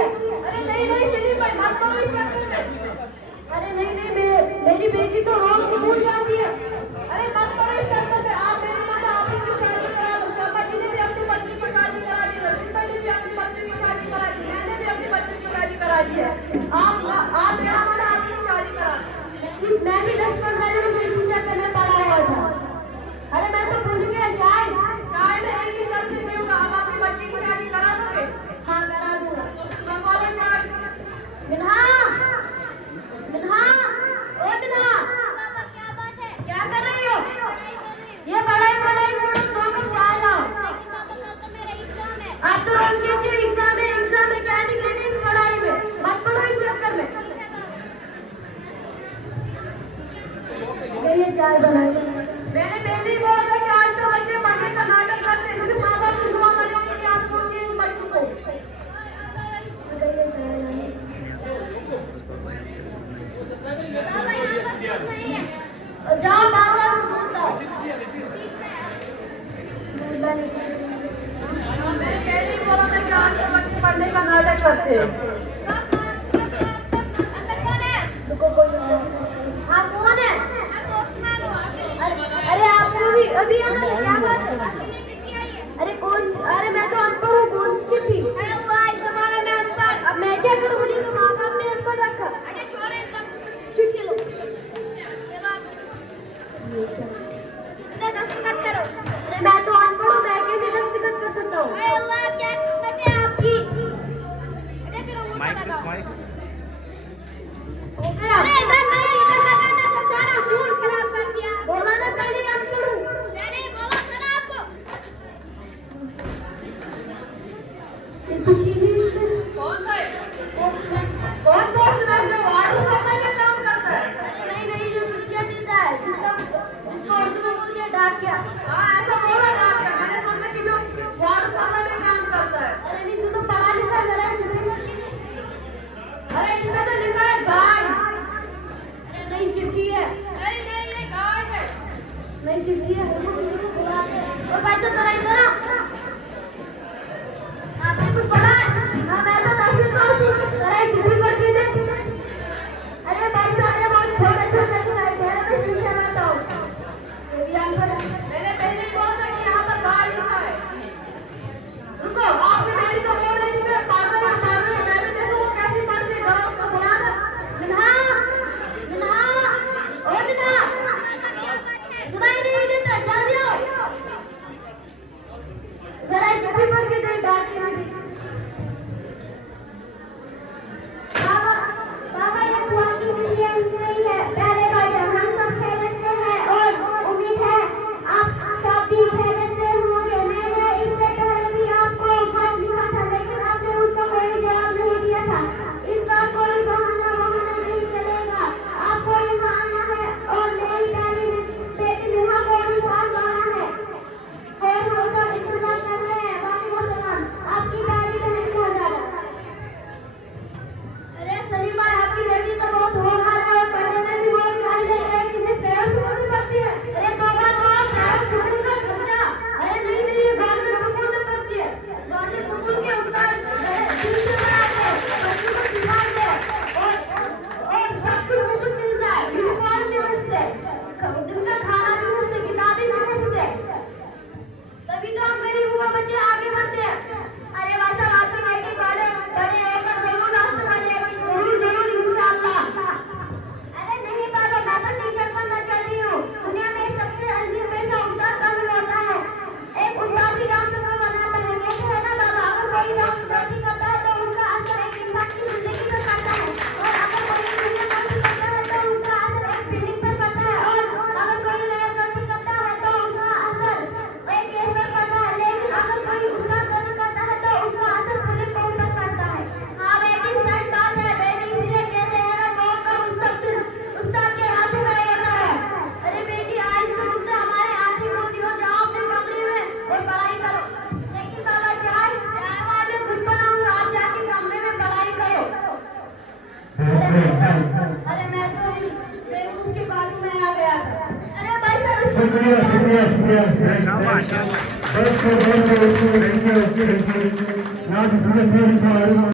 है। अरे नहीं नहीं सलीम भाई मत करो इस चक्कर में। अरे नहीं नहीं मेरी बेटी तो रोज स्कूल जाती है। अरे मत करो इस चक्कर में। आप मेरी माता आप इसकी शादी करा दो। शर्मा जी ने भी अपनी बच्ची की शादी करा दी, रशीद भाई ने भी अपनी बच्ची की शादी करा दी, मैंने भी अपनी बच्ची की शादी करा दी है। आप मेरा माना आपकी शादी करा दी। मैं भी 10-15 दिनों से पूजा करने पड़ा हुआ था। अरे मैं तो भूल गया। चाय में एक ही शब्द पीऊंगा। आप अपनी बच्ची की शादी करा दोगे? हाँ करा दूंगा। मंगवा लो चाय। मिन्हा मिन्हा ओ मिन्हा पापा क्या बात है? क्या कर रही हो? पढ़ाई कर रही हूँ। ये पढ़ाई छोड़ो, 2 कप चाय लाओ। लेकिन पापा कल तो मेरा एग्जाम है। आप तो रोज कहते हो एग्जाम में क्या निकलेगा इस पढ़ाई में? मत पढ़ो इस चक्कर में। ठीक है पापा। ये चाय बनाई। मैंने पहले ही बोला था कि आज तो बच्चे पढ़ने का नाटक करते हैं, सिर्फ माँ बाप की दुआ करेंगे कि आप सोचिए इन बच्चों को। पापा यहाँ पर दूध नहीं है। जाओ बाजार में दूध लाओ। मैंने पहले ही बोला था कि आज तो बच्चे पढ़ने का नाटक करते हैं। अंदर कौन है? रुको कोई नहीं। हाँ कौन है? मैं पोस्टमैन हूँ। अरे आपको भी अभी आना है, क्या बात है? आपके लिए चिट्ठी आई है। अरे मैं तो अनपढ़ हूँ, कौन सी चिट्ठी? अरे वाह, इस जमाने में अनपढ़। अब मैं क्या करूँ? मुझे तो माँ बाप ने अनपढ़ रखा। अच्छा छोड़ो इस बात को। चिट्ठी लो। चलो आप इधर दस्तखत करो। अरे मैं तो अनपढ़ हूँ, मैं कैसे दस्तखत कर सकता हूँ? अरे वाह, क्या किस्मत है आपकी। अच्छा फिर अंगूठा लगाओ। हो गया? अरे इधर नहीं, इधर लगाना तो सारा मूड खराब कर दिया। बोला ना पहले अनपढ़ हूँ। पहले ही बोला था ना आपको। ये चिट्ठी भी कौन है? कौन पोस्टमैन जो वार्ड सफाई में काम करता है? अरे नहीं जो चिट्ठियाँ देता है, जिसको उर्दू में बोलते हैं डाकिया। हाँ ऐसा बोला ना आपने। मैंने सोचा कि जो वार्ड सफाई में काम करता है। अरे नहीं तू तो पढ़ा लिखा है, जरा चिट्ठी पढ़ के दे। अरे इसमें तो लिखा है गाय। अरे नहीं चिट्ठी है, नहीं नहीं ये गाय है। नहीं चिट्ठी है। रुको किसी को बुलाते हैं। ओ पैसा जरा इधर आ। आपने कुछ पढ़ा है? हाँ मैं तो 10वीं पास हूँ। जरा एक चिट्ठी पढ़ के दे। अरे भाई साहब ये बहुत छोटे छोटे लिखा है, मैं शीशे में आता हूँ। ये भी अनपढ़ है। मैंने पहले ही बोला था कि यहाँ पर गाय लिखा है। रुको आपकी बेटी तो बोल रही थी कि पढ़ रही हूँ। मैं भी देखूँ वो कैसी पढ़ती है। जरा उसको बुलाना। मिन्हा मिन्हा ओ मिन्हा सुनाई नहीं देता, जल्दी आओ। जरा एक चिट्ठी पढ़ के दे डाकिया में। पापा ये बुआ की चिट्ठी आई है। प्यारे भाईजान, हम सब खैरियत से हैं और उम्मीद है आप सब भी खैरियत से होंगे। मैंने इससे पहले भी आपको एक बार लिखा था, लेकिन आपने उसका कोई जवाब नहीं दिया था। इस बार कोई बहाना नहीं चलेगा। आपको यहाँ आना है और मेरी प्यारी बेटी मिन्हा को भी साथ लाना है। और हम सब इंतजार कर रहे हैं। वालेकुम सलाम, आपकी प्यारी बहन शहजादा। अरे सलीम भाई आपकी बेटी तो बहुत होनहार है और पढ़ने में भी बहुत काबिल है। किसी प्राइवेट स्कूल में पढ़ती है? अरे तौबा तौबा, प्राइवेट स्कूल का खर्चा। अरे नहीं नहीं ये गवर्नमेंट स्कूल में पढ़ती है। गवर्नमेंट स्कूल के उस्ताद दिन से पढ़ाते हैं, बच्चों को सिखाते हैं और सब कुछ मुफ्त मिलता है। यूनिफॉर्म भी मुफ्त है, दिन का खाना भी मुफ्त है, किताबें भी मुफ्त है। तभी तो हम गरीब हुआ बच्चे आगे बढ़ते हैं। अरे भाई साहब आपकी बेटी बड़े होकर जरूर डॉक्टर बन जाएगी, जरूर इंशाल्लाह। अरे नहीं पापा, मैं तो टीचर बनना चाहती हूँ। दुनिया में सबसे अजीम पेशा उस्ताद का भी होता है। एक उस्ताद ही डॉक्टर को बनाता है। कहते हैं ना बाबा, अगर कोई डॉक्टरी करता है तो उसका असर एक इंसान की जिंदगी पर पड़ता है, और अगर कोई इंजीनियर करता है तो उसका असर एक बिल्डिंग पर पड़ता है, और अगर कोई लॉयर करता है तो उसका असर एक केस पर पड़ता है, लेकिन अगर कोई उस्ताद करता है तो उसका असर पूरे कौम पर पड़ता है। हाँ बेटी सच बात है बेटी, इसलिए कहते हैं ना कौम का मुस्तकबिल उस्ताद के हाथों में होता है। अरे बेटी आज तो तुमने हमारे आंखें खोल दी, और जाओ अपने कमरे में और पढ़ाई करो। लेकिन बाबा चाय वो मैं खुद बनाऊंगा, आप जाके कमरे में पढ़ाई करो। अरे मैं तो इस बेवकूफ के बाजू में आ गया था। अरे भाई साहब इसको शुक्रिया शुक्रिया शुक्रिया बहुत बहुत थैंक यू।